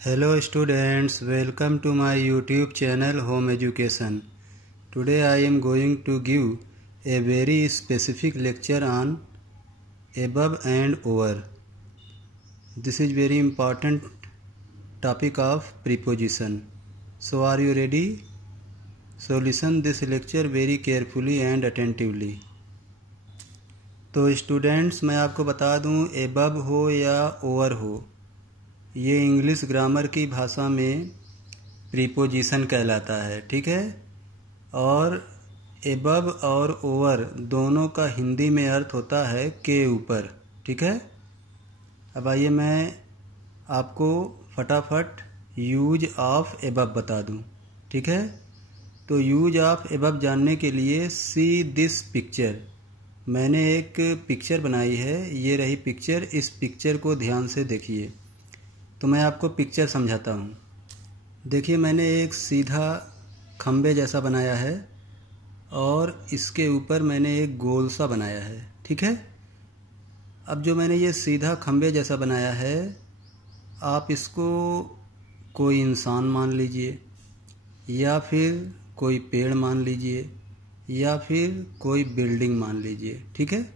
Hello students, welcome to my YouTube channel Home Education. Today I am going to give a very specific lecture on above and over. This is very important topic of preposition. So are you ready? So listen this lecture very carefully and attentively. तो students मैं आपको बता दूं above हो या over हो, ये English grammar की भाषा में प्रीपोजिशन कहलाता है, ठीक है। और एबव और ओवर दोनों का हिंदी में अर्थ होता है के ऊपर, ठीक है। अब आइए मैं आपको फटाफट यूज ऑफ एबव बता दूं, ठीक है। तो यूज ऑफ एबव जानने के लिए सी दिस पिक्चर, मैंने एक पिक्चर बनाई है, ये रही पिक्चर। इस पिक्चर को ध्यान से देखिए। तो मैं आपको पिक्चर समझाता हूँ। देखिए मैंने एक सीधा खम्बे जैसा बनाया है और इसके ऊपर मैंने एक गोल सा बनाया है, ठीक है। अब जो मैंने ये सीधा खम्बे जैसा बनाया है, आप इसको कोई इंसान मान लीजिए या फिर कोई पेड़ मान लीजिए या फिर कोई बिल्डिंग मान लीजिए, ठीक है।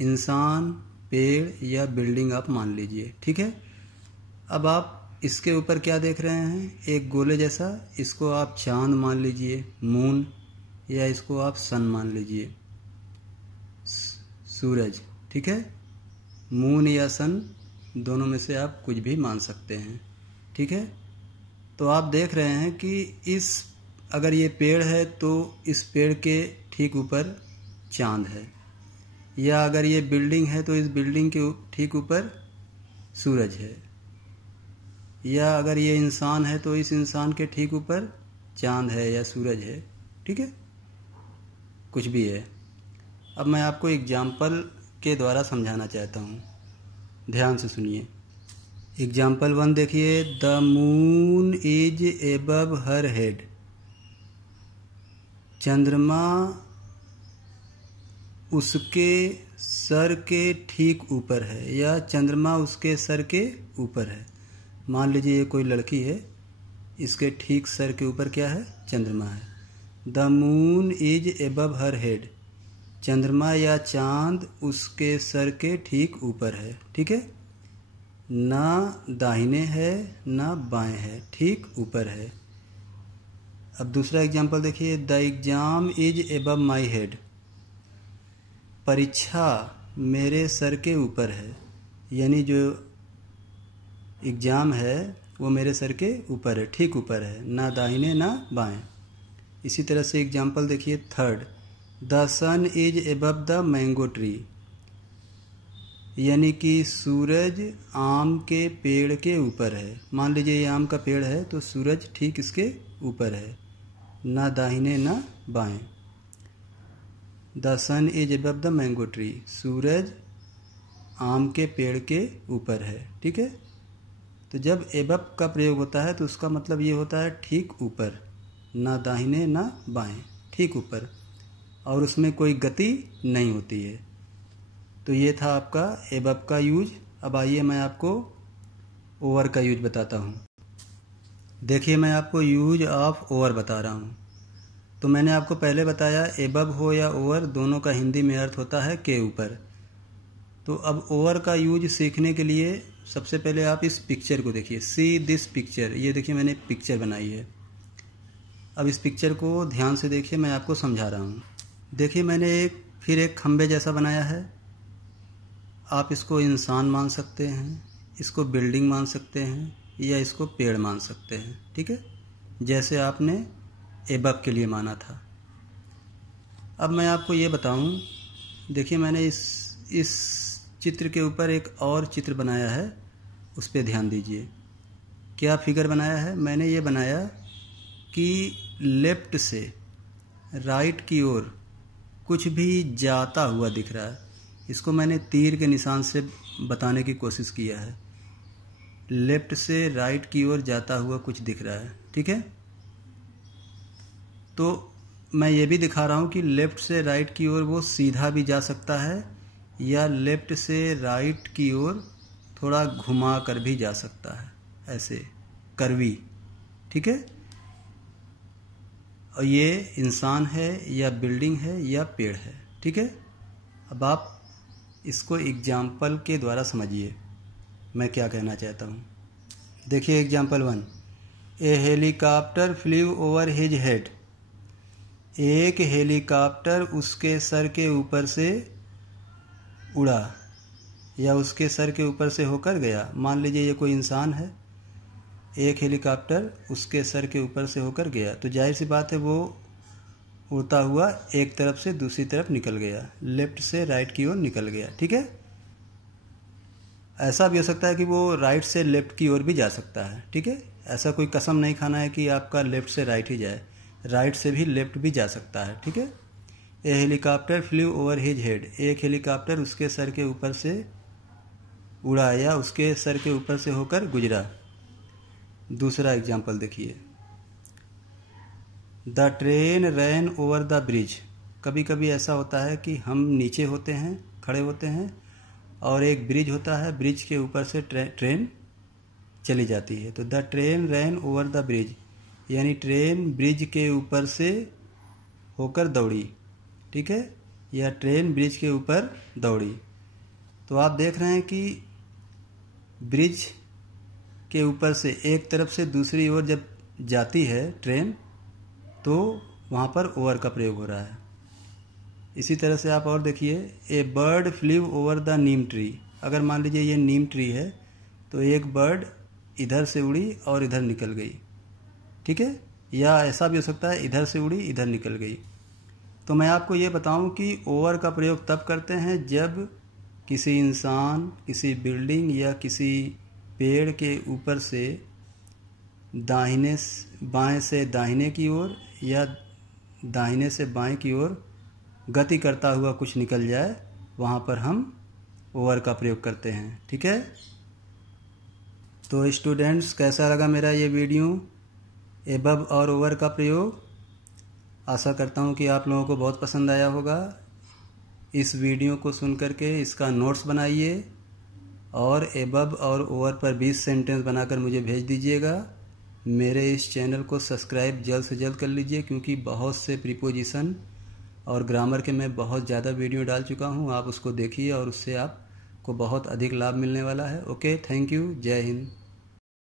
इंसान, पेड़ या बिल्डिंग आप मान लीजिए, ठीक है। अब आप इसके ऊपर क्या देख रहे हैं, एक गोले जैसा। इसको आप चांद मान लीजिए, मून, या इसको आप सन मान लीजिए, सूरज, ठीक है। मून या सन दोनों में से आप कुछ भी मान सकते हैं, ठीक है। तो आप देख रहे हैं कि अगर ये पेड़ है तो इस पेड़ के ठीक ऊपर चांद है, या अगर ये बिल्डिंग है तो इस बिल्डिंग के ठीक ऊपर सूरज है, या अगर ये इंसान है तो इस इंसान के ठीक ऊपर चांद है या सूरज है, ठीक है। कुछ भी है। अब मैं आपको एग्जाम्पल के द्वारा समझाना चाहता हूँ, ध्यान से सुनिए। एग्जाम्पल 1 देखिए। The moon is above her head, चंद्रमा उसके सर के ठीक ऊपर है, या चंद्रमा उसके सर के ऊपर है। मान लीजिए ये कोई लड़की है, इसके ठीक सर के ऊपर क्या है, चंद्रमा है। The moon is above her head, चंद्रमा या चांद उसके सर के ठीक ऊपर है, ठीक है। ना दाहिने है ना बाएं है, ठीक ऊपर है। अब दूसरा एग्जाम्पल देखिए। The exam is above my head, परीक्षा मेरे सर के ऊपर है, यानी जो एग्जाम है वो मेरे सर के ऊपर है, ठीक ऊपर है, ना दाहिने ना बाएं। इसी तरह से एग्जाम्पल देखिए 3rd। The sun is above the mango tree, यानी कि सूरज आम के पेड़ के ऊपर है। मान लीजिए ये आम का पेड़ है तो सूरज ठीक इसके ऊपर है, ना दाहिने ना बाएं। The sun is above the mango tree, सूरज आम के पेड़ के ऊपर है, ठीक है। तो जब एबव का प्रयोग होता है तो उसका मतलब ये होता है ठीक ऊपर, ना दाहिने ना बाएं, ठीक ऊपर, और उसमें कोई गति नहीं होती है। तो ये था आपका एबव का यूज। अब आइए मैं आपको ओवर का यूज बताता हूँ। देखिए मैं आपको यूज ऑफ ओवर बता रहा हूँ। तो मैंने आपको पहले बताया एबव हो या ओवर दोनों का हिंदी में अर्थ होता है के ऊपर। तो अब ओवर का यूज सीखने के लिए सबसे पहले आप इस पिक्चर को देखिए। सी दिस पिक्चर, ये देखिए मैंने पिक्चर बनाई है। अब इस पिक्चर को ध्यान से देखिए, मैं आपको समझा रहा हूँ। देखिए मैंने फिर एक खम्बे जैसा बनाया है। आप इसको इंसान मान सकते हैं, इसको बिल्डिंग मान सकते हैं, या इसको पेड़ मान सकते हैं, ठीक है, जैसे आपने एबव के लिए माना था। अब मैं आपको ये बताऊं, देखिए मैंने इस चित्र के ऊपर एक और चित्र बनाया है, उस पर ध्यान दीजिए। क्या फिगर बनाया है? मैंने ये बनाया कि लेफ्ट से राइट की ओर कुछ भी जाता हुआ दिख रहा है। इसको मैंने तीर के निशान से बताने की कोशिश किया है। लेफ्ट से राइट की ओर जाता हुआ कुछ दिख रहा है, ठीक है। तो मैं ये भी दिखा रहा हूँ कि लेफ्ट से राइट की ओर वो सीधा भी जा सकता है, या लेफ्ट से राइट की ओर थोड़ा घुमा कर भी जा सकता है, ऐसे, कर्वी, ठीक है। और ये इंसान है या बिल्डिंग है या पेड़ है, ठीक है। अब आप इसको एग्जाम्पल के द्वारा समझिए मैं क्या कहना चाहता हूँ। देखिए एग्जाम्पल 1, ए helicopter flew over his head. एक हेलीकॉप्टर उसके सर के ऊपर से उड़ा या उसके सर के ऊपर से होकर गया। मान लीजिए ये कोई इंसान है, एक हेलीकॉप्टर उसके सर के ऊपर से होकर गया, तो जाहिर सी बात है वो उड़ता हुआ एक तरफ से दूसरी तरफ निकल गया, लेफ्ट से राइट की ओर निकल गया, ठीक है। ऐसा भी हो सकता है कि वो राइट से लेफ्ट की ओर भी जा सकता है, ठीक है। ऐसा कोई कसम नहीं खाना है कि आपका लेफ्ट से राइट ही जाए, राइट से भी लेफ्ट भी जा सकता है, ठीक है। A helicopter flew over his head. एक हेलीकॉप्टर उसके सर के ऊपर से उड़ा या उसके सर के ऊपर से होकर गुजरा। दूसरा एग्जाम्पल देखिए, the train rain over the bridge. कभी कभी ऐसा होता है कि हम नीचे होते हैं, खड़े होते हैं, और एक ब्रिज होता है, ब्रिज के ऊपर से ट्रेन चली जाती है। तो the train rain over the bridge, यानी ट्रेन ब्रिज के ऊपर से होकर दौड़ी, ठीक है, या ट्रेन ब्रिज के ऊपर दौड़ी। तो आप देख रहे हैं कि ब्रिज के ऊपर से एक तरफ से दूसरी ओर जब जाती है ट्रेन, तो वहाँ पर ओवर का प्रयोग हो रहा है। इसी तरह से आप और देखिए, a bird flew over the neem tree. अगर मान लीजिए ये नीम ट्री है, तो एक बर्ड इधर से उड़ी और इधर निकल गई, ठीक है। या ऐसा भी हो सकता है इधर से उड़ी इधर निकल गई। तो मैं आपको ये बताऊं कि ओवर का प्रयोग तब करते हैं जब किसी इंसान, किसी बिल्डिंग या किसी पेड़ के ऊपर से बाएं से दाहिने की ओर या दाहिने से बाएं की ओर गति करता हुआ कुछ निकल जाए, वहाँ पर हम ओवर का प्रयोग करते हैं, ठीक है। तो स्टूडेंट्स, कैसा लगा मेरा ये वीडियो एबव और ओवर का प्रयोग? आशा करता हूँ कि आप लोगों को बहुत पसंद आया होगा। इस वीडियो को सुन करके इसका नोट्स बनाइए और एबव और ओवर पर 20 सेंटेंस बनाकर मुझे भेज दीजिएगा। मेरे इस चैनल को सब्सक्राइब जल्द से जल्द कर लीजिए, क्योंकि बहुत से प्रीपोजिशन और ग्रामर के मैं बहुत ज़्यादा वीडियो डाल चुका हूँ। आप उसको देखिए और उससे आपको बहुत अधिक लाभ मिलने वाला है। ओके, थैंक यू, जय हिंद।